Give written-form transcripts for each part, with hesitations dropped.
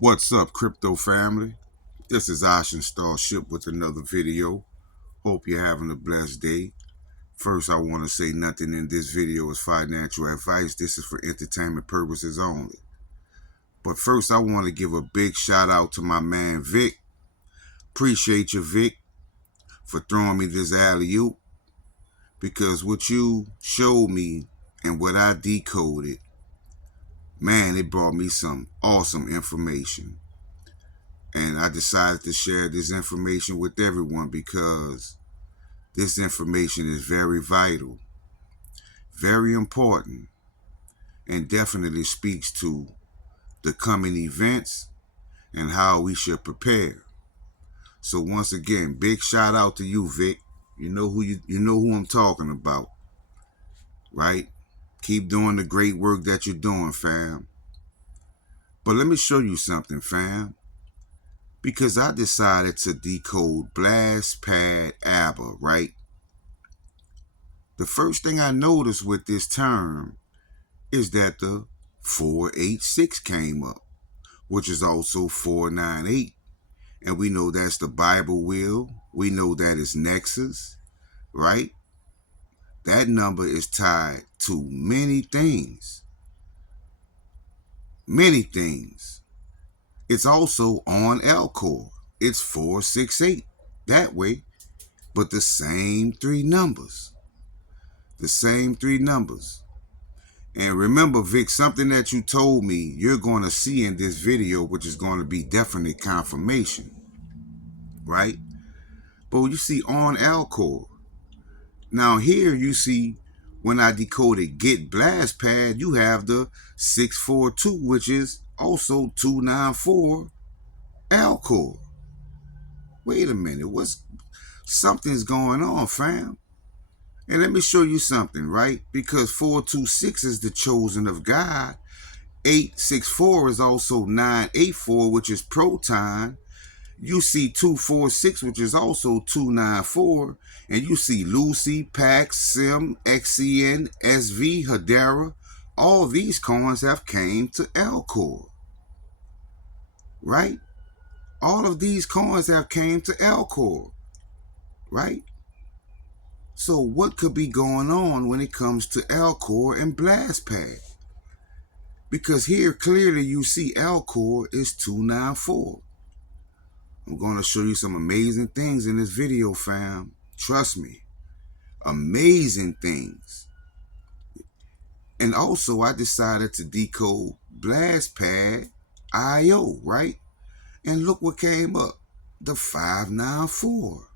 What's up, crypto family? This is Ocean Starship with another video. Hope you're having a blessed day. First, I want to say nothing in this video is financial advice. This is for entertainment purposes only. But first, I want to give a big shout out to my man Vic. Appreciate you, Vic, for throwing me this alley-oop, because what you showed me and what I decoded, man, it brought me some awesome information. And I decided to share this information with everyone because this information is very vital, very important, and definitely speaks to the coming events and how we should prepare. So once again, big shout out to you, Vic. You know who I'm talking about, right? Keep doing the great work that you're doing, fam. But let me show you something, fam. Because I decided to decode Blast Pad ABBA, right? The first thing I noticed with this term is that the 486 came up, which is also 498. And we know that's the Bible wheel. We know that is Nexus, right? That number is tied to many things. Many things. It's also on L-Core. It's 468. That way, but the same three numbers. The same three numbers. And remember, Vic, something that you told me you're going to see in this video, which is going to be definite confirmation, right? But you see on Alcor. Now here you see when I decoded Get Blast Pad, you have the 642, which is also 294 Alcor. Wait a minute, something's going on, fam? And let me show you something, right? Because 426 is the chosen of God. 864 is also 984, which is proton. You see 246, which is also 294. And you see Lucy, Pax, Sim, XCN, SV, Hedera. All these coins have came to Alcor, right? All of these coins have came to Alcor, right? So what could be going on when it comes to Alcor and Blast Pad? Because here clearly you see Alcor is 294. I'm going to show you some amazing things in this video, fam. Trust me. Amazing things. And also I decided to decode Blast Pad IO, right? And look what came up. The 594.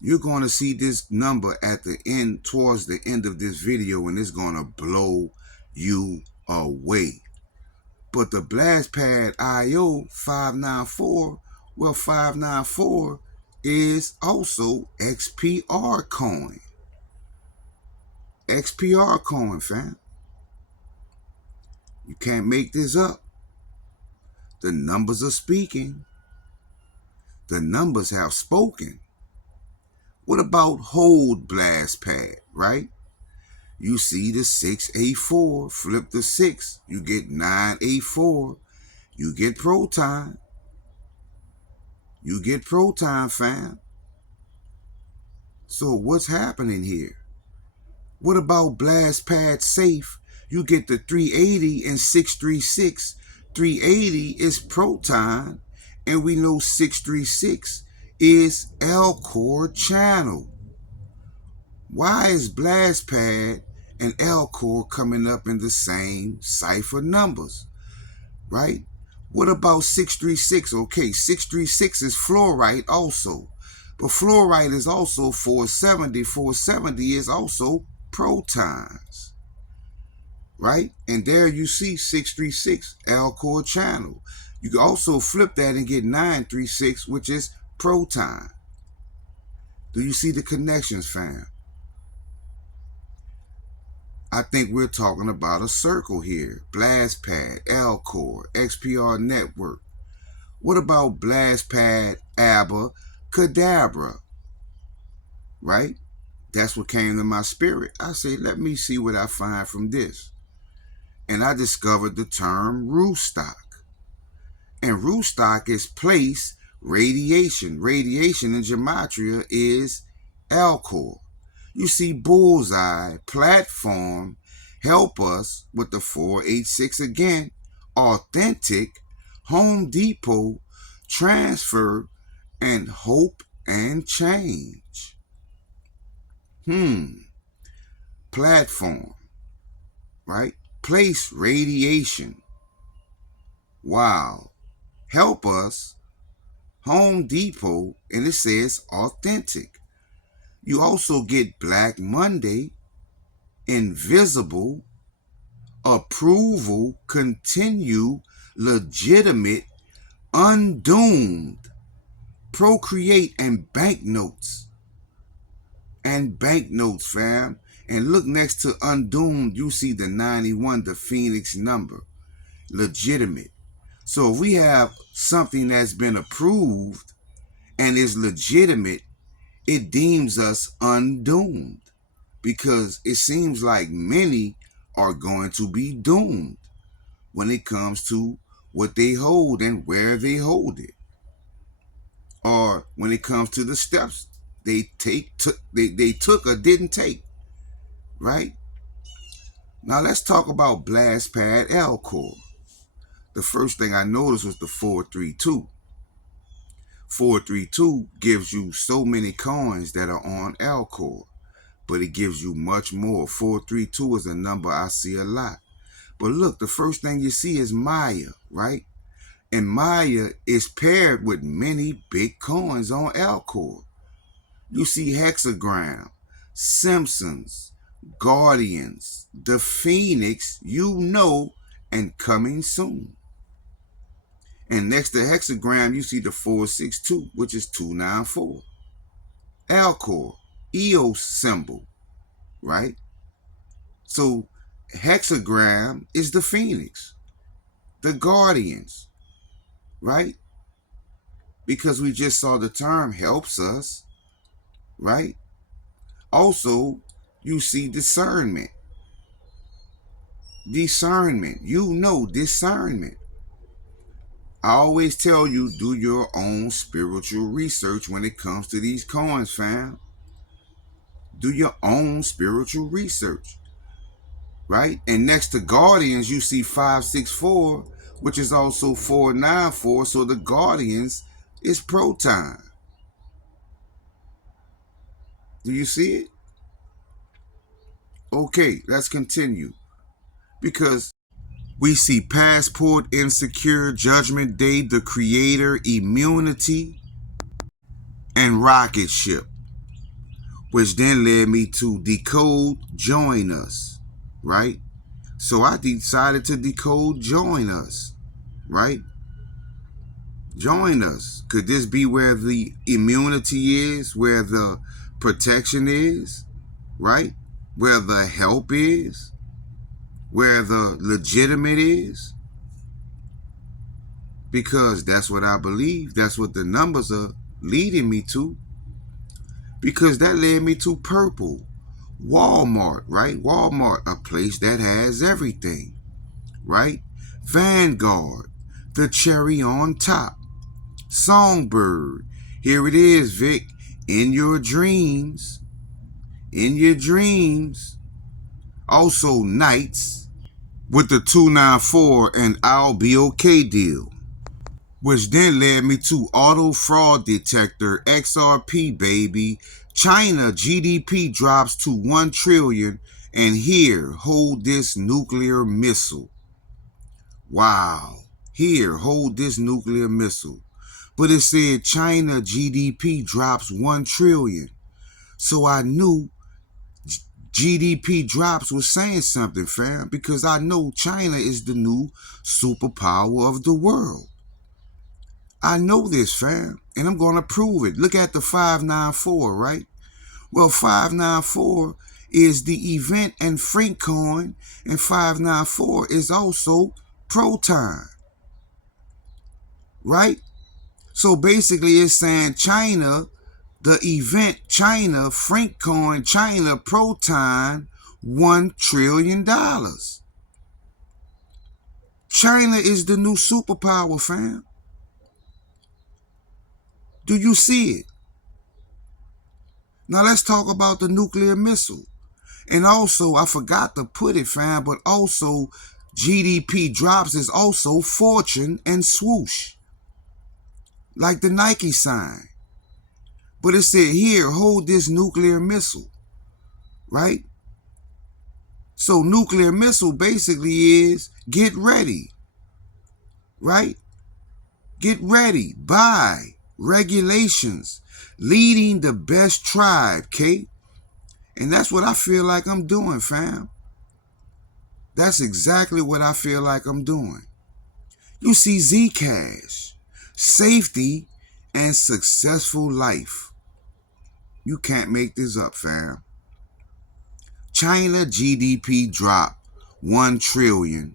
You're going to see this number at the end, towards the end of this video, and it's going to blow you away. But the Blast Pad IO 594, well, 594 is also XPR coin. XPR coin, fam. You can't make this up. The numbers are speaking. The numbers have spoken. What about Hold Blast Pad, right? You see the 684, flip the 6, you get 984, you get proton. You get proton, fam. So what's happening here? What about Blast Pad Safe? You get the 380 and 636. 380 is proton, and we know 636 is Alcor channel. Why is Blast Pad and Alcor coming up in the same cipher numbers, right? What about 636? Okay, 636 is fluorite also. But fluorite is also 470. 470 is also protons, right? And there you see 636, Alcor channel. You can also flip that and get 936, which is proton. Do you see the connections, fam? I think we're talking about a circle here. Blast Pad, Alcor, XPR network. What about Blast Pad, ABBA, Cadabra? Right? That's what came to my spirit. I say, let me see what I find from this. And I discovered the term Rootstock. And rootstock is place radiation. Radiation in gematria is Alcor. You see bullseye, platform, help us with the 486 again, authentic, Home Depot, transfer, and hope and change. Platform, right? Place radiation. Wow. Help us, Home Depot, and it says authentic. You also get Black Monday, invisible, approval, continue, legitimate, undoomed, procreate, and banknotes. And banknotes, fam. And look next to undoomed, you see the 91, the Phoenix number. Legitimate. So if we have something that's been approved and is legitimate, it deems us undoomed, because it seems like many are going to be doomed when it comes to what they hold and where they hold it, or when it comes to the steps they took or didn't take, right? Now let's talk about Blast Pad Alcor. The first thing I noticed was the 432. 432 gives you so many coins that are on Alcor, but it gives you much more. 432 is a number I see a lot. But look, the first thing you see is Maya, right? And Maya is paired with many big coins on Alcor. You see Hexagram, Simpsons, Guardians, the Phoenix, and coming soon. And next to Hexagram, you see the 462, which is 294. Alcor, EOS symbol, right? So Hexagram is the Phoenix, the Guardians, right? Because we just saw the term helps us, right? Also, you see discernment. Discernment, discernment. I always tell you, do your own spiritual research when it comes to these coins, fam. Do your own spiritual research, right? And next to Guardians, you see 564, which is also 494. So the Guardians is Proton. Do you see it? Okay, let's continue. Because we see Passport, Insecure, Judgment Day, The Creator, Immunity, and Rocket Ship, which then led me to Decode, Join Us, right? So I decided to decode Join Us, right? Join Us. Could this be where the immunity is, where the protection is, right? Where the help is, where the legitimate is? Because that's what I believe. That's what the numbers are leading me to. Because that led me to purple. Walmart, right? Walmart, a place that has everything, right? Vanguard, the cherry on top. Songbird, here it is, Vic. In your dreams. In your dreams. Also Knights with the 294 and I'll Be Okay deal, which then led me to Auto Fraud Detector, XRP, baby. China GDP drops to 1 trillion, and here, hold this nuclear missile. Wow. Here, hold this nuclear missile. But it said China GDP drops 1 trillion. So I knew GDP drops was saying something, fam, because I know China is the new superpower of the world. I know this, fam, and I'm going to prove it. Look at the 594, right? Well, 594 is the event and Frink coin, and 594 is also Proton, right? So basically it's saying China, the event, China, Frink coin, China, Proton, $1 trillion. China is the new superpower, fam. Do you see it? Now let's talk about the nuclear missile. And also, I forgot to put it, fam, but also GDP drops is also fortune and swoosh. Like the Nike sign. But it said here, hold this nuclear missile. Right? So nuclear missile basically is get ready. Right? Get ready. Buy. Regulations. Leading the best tribe, Kate. And that's what I feel like I'm doing, fam. That's exactly what I feel like I'm doing. You see Zcash. Safety and successful life. You can't make this up, fam. China GDP drop 1 trillion.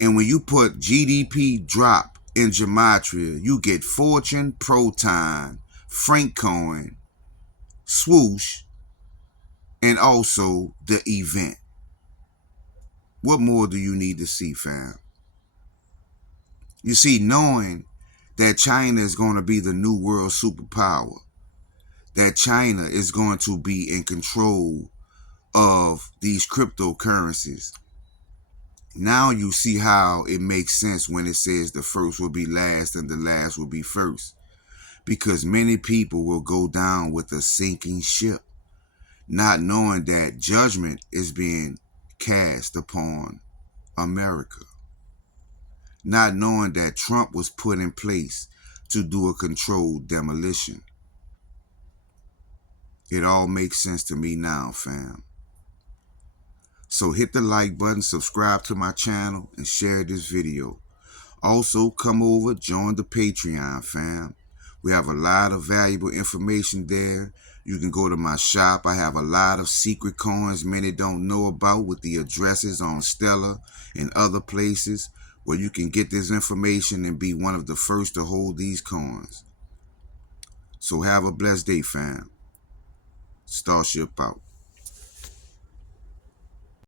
And when you put GDP drop in gematria, you get Fortune, Proton, Frankcoin, Swoosh, and also the event. What more do you need to see, fam? You see, knowing that China is going to be the new world superpower, that China is going to be in control of these cryptocurrencies, now you see how it makes sense when it says the first will be last and the last will be first. Because many people will go down with a sinking ship, not knowing that judgment is being cast upon America. Not knowing that Trump was put in place to do a controlled demolition. It all makes sense to me now, fam. So hit the like button, subscribe to my channel, and share this video. Also, come over, join the Patreon, fam. We have a lot of valuable information there. You can go to my shop. I have a lot of secret coins many don't know about with the addresses on Stellar and other places where you can get this information and be one of the first to hold these coins. So have a blessed day, fam. Starship out.